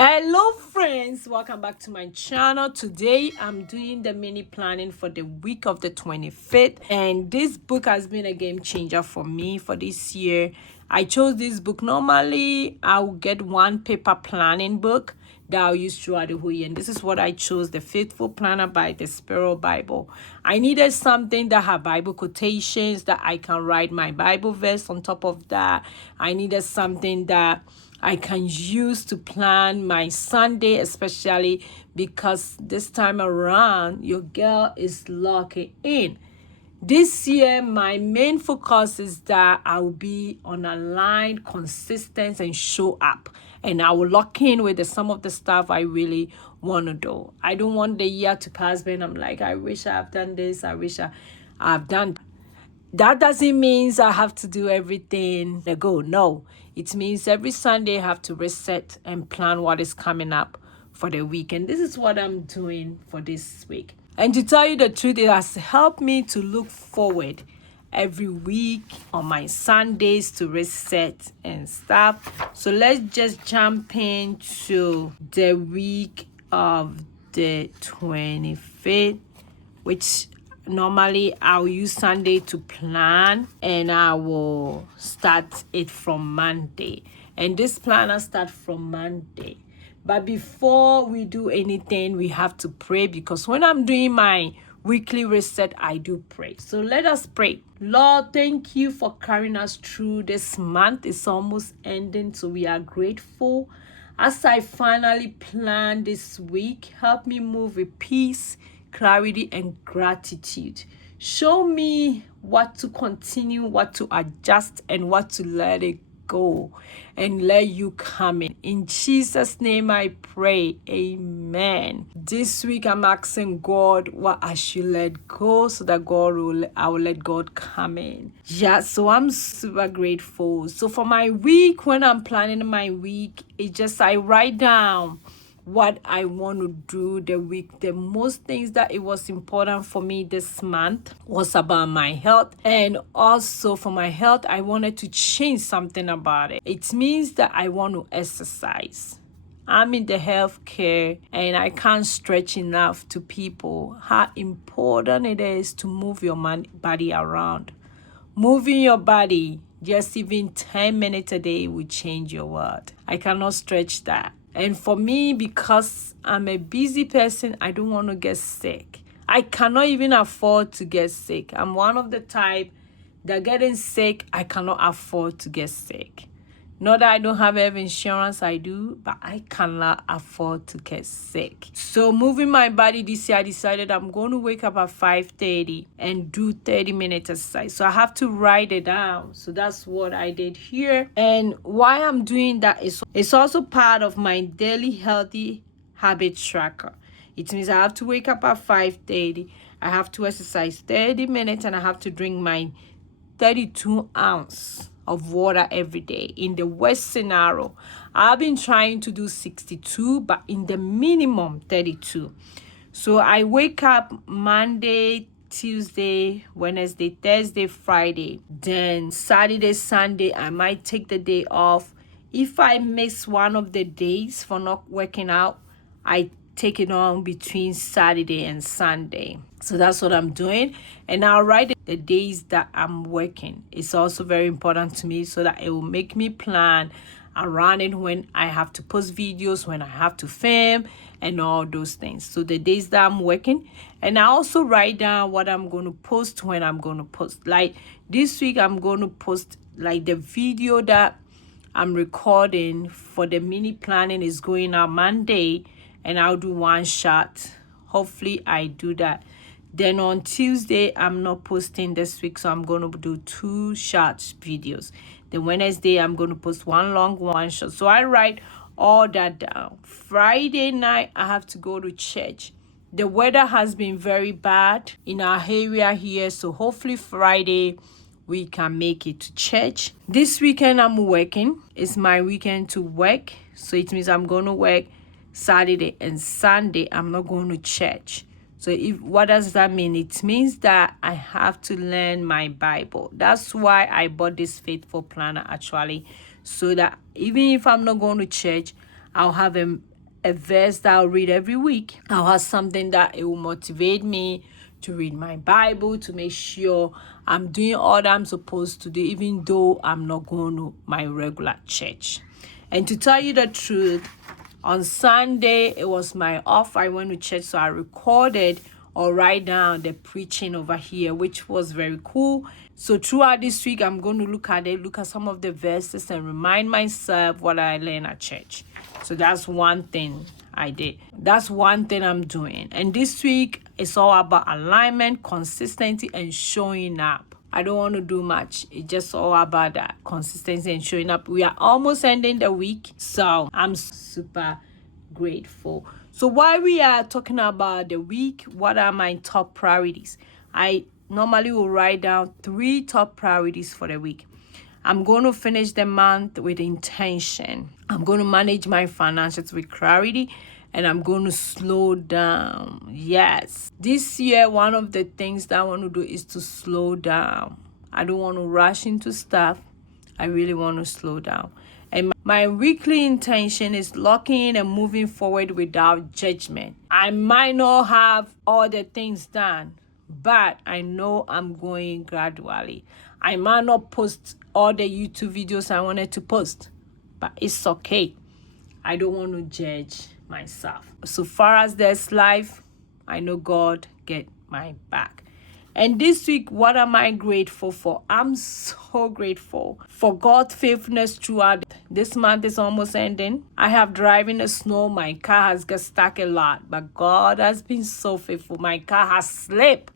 Hello friends, welcome back to my channel. Today I'm doing the mini planning for the week of the 25th, and this book has been a game changer for me for this year. I chose this book. Normally I'll get one paper planning book that I'll use throughout the whole year, and this is what I chose: the Faithful Planner by the Sparrow Bible. I needed something that had Bible quotations that I can write my Bible verse on top of that. I needed something that I can use to plan my Sunday, especially because this time around, your girl is locking in. This year, my main focus is that I will be on a line, consistent, and show up. And I will lock in with some of the stuff I really want to do. I don't want the year to pass by and I'm like, I wish I have done this. I wish I've done that. Doesn't mean I have to do everything to go. No, it means every Sunday I have to reset and plan what is coming up for the week. And this is what I'm doing for this week. And to tell you the truth, it has helped me to look forward every week on my Sundays to reset and stuff. So let's just jump into the week of the 25th, which normally I'll use Sunday to plan, and I will start it from Monday. And this planner starts from Monday. But before we do anything, we have to pray, because when I'm doing my weekly reset, I do pray. So let us pray. Lord, thank you for carrying us through this month. It's almost ending, so we are grateful. As I finally plan this week, help me move with peace, clarity, and gratitude. Show me what to continue, what to adjust, and what to let it go, and let you come in. In Jesus' name I pray. Amen. This week I'm asking God what I should let go, so that I will let God come in. Yeah, so I'm super grateful. So for my week, when I'm planning my week, it's just I write down what I want to do the week. The most things that it was important for me this month was about my health. And also for my health, I wanted to change something about it. It means that I want to exercise. I'm in the healthcare, and I can't stretch enough to people how important it is to move your body around. Moving your body, just even 10 minutes a day, will change your world. I cannot stretch that. And for me, because I'm a busy person, I don't want to get sick. I cannot even afford to get sick. I'm one of the type that getting sick, I cannot afford to get sick. Not that I don't have health insurance, I do, but I cannot afford to get sick. So moving my body this year, I decided I'm going to wake up at 5:30 and do 30-minute exercise. So I have to write it down. So that's what I did here. And why I'm doing that is it's also part of my daily healthy habit tracker. It means I have to wake up at 5:30. I have to exercise 30 minutes, and I have to drink my 32 ounce of water every day. In the worst scenario, I've been trying to do 62, but in the minimum 32. So I wake up Monday, Tuesday, Wednesday, Thursday, Friday. Then Saturday, Sunday, I might take the day off. If I miss one of the days for not working out, I take it on between Saturday and Sunday. So that's what I'm doing. And I'll write the days that I'm working. It's also very important to me, so that it will make me plan around it when I have to post videos, when I have to film, and all those things. So the days that I'm working. And I also write down what I'm going to post when I'm going to post. Like this week, I'm going to post like the video that I'm recording for the mini planning is going out Monday, and I'll do one shot. Hopefully I do that. Then on Tuesday, I'm not posting this week, so I'm going to do 2 short videos. Then Wednesday, I'm going to post one long, one short. So I write all that down. Friday night, I have to go to church. The weather has been very bad in our area here, so hopefully Friday we can make it to church. This weekend, I'm working. It's my weekend to work, so it means I'm going to work Saturday and Sunday. I'm not going to church. So what does that mean? It means that I have to learn my Bible. That's why I bought this Faithful Planner actually, so that even if I'm not going to church, I'll have a verse that I'll read every week. I'll have something that it will motivate me to read my Bible, to make sure I'm doing all that I'm supposed to do, even though I'm not going to my regular church. And to tell you the truth, on Sunday, it was my off. I went to church, so I recorded or write down the preaching over here, which was very cool. So throughout this week, I'm going to look at some of the verses and remind myself what I learned at church. So that's one thing I did. That's one thing I'm doing. And this week, it's all about alignment, consistency, and showing up. I don't want to do much. It's just all about that consistency and showing up. We are almost ending the week, so I'm super grateful. So while we are talking about the week, what are my top priorities? I normally will write down 3 top priorities for the week. I'm going to finish the month with intention. I'm going to manage my finances with clarity. And I'm going to slow down. Yes. This year, one of the things that I want to do is to slow down. I don't want to rush into stuff. I really want to slow down. And my weekly intention is locking in and moving forward without judgment. I might not have all the things done, but I know I'm going gradually. I might not post all the YouTube videos I wanted to post, but it's okay. I don't want to judge myself. So far as there's life, I know God get my back. And this week, what am I grateful for? I'm so grateful for God's faithfulness throughout. This month is almost ending. I have driven in the snow. My car has got stuck a lot, but God has been so faithful. My car has slipped,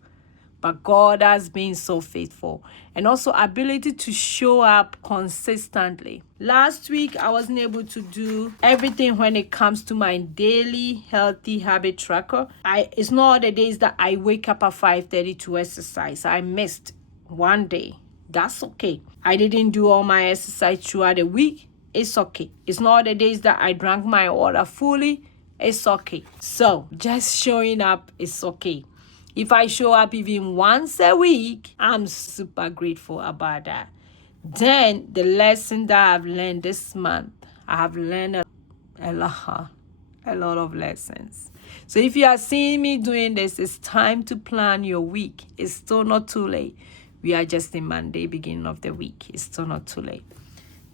but God has been so faithful. And also ability to show up consistently. Last week, I wasn't able to do everything when it comes to my daily healthy habit tracker. It's not all the days that I wake up at 5:30 to exercise. I missed one day. That's okay. I didn't do all my exercise throughout the week. It's okay. It's not all the days that I drank my water fully. It's okay. So just showing up is okay. If I show up even once a week, I'm super grateful about that. Then the lesson that I've learned this month, I have learned a lot of lessons. So if you are seeing me doing this, it's time to plan your week. It's still not too late. We are just in Monday, beginning of the week. It's still not too late.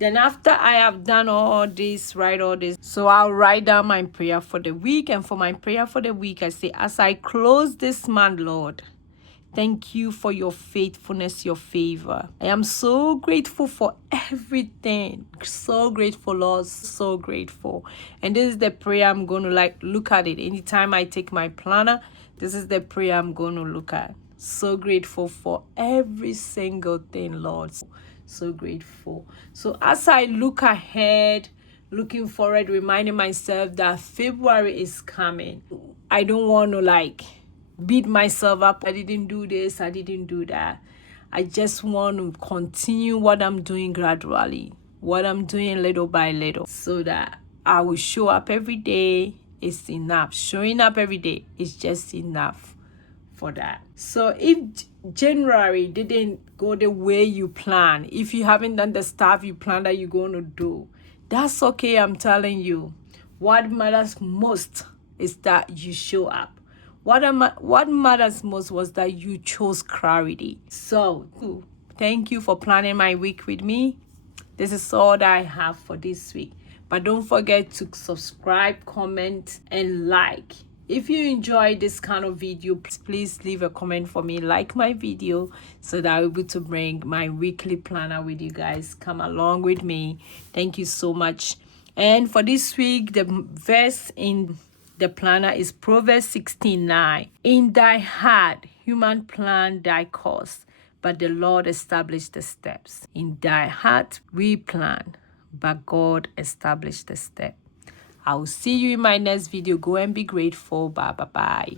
Then after I have done all this, so I'll write down my prayer for the week. And for my prayer for the week, I say, as I close this month, Lord, thank you for your faithfulness, your favor. I am so grateful for everything. So grateful, Lord, so grateful. And this is the prayer I'm going to look at it. Anytime I take my planner, this is the prayer I'm going to look at. So grateful for every single thing, Lord. So grateful. So as I look ahead, looking forward, reminding myself that February is coming, I don't want to beat myself up. I didn't do this, I didn't do that. I just want to continue what I'm doing gradually, what I'm doing little by little, so that I will show up every day. It's enough. Showing up every day is just enough for that. So if January didn't go the way you plan, if you haven't done the stuff you plan that you're going to do, that's okay. I'm telling you, what matters most is that you show up. What matters most was that you chose clarity. So thank you for planning my week with me. This is all that I have for this week. But don't forget to subscribe, comment, and like. If you enjoyed this kind of video, please leave a comment for me, like my video, so that I'll be able to bring my weekly planner with you guys. Come along with me. Thank you so much. And for this week, the verse in the planner is Proverbs 16:9. In thy heart, human plan thy course, but the Lord established the steps. In thy heart, we plan, but God established the step. I will see you in my next video. Go and be grateful. Bye.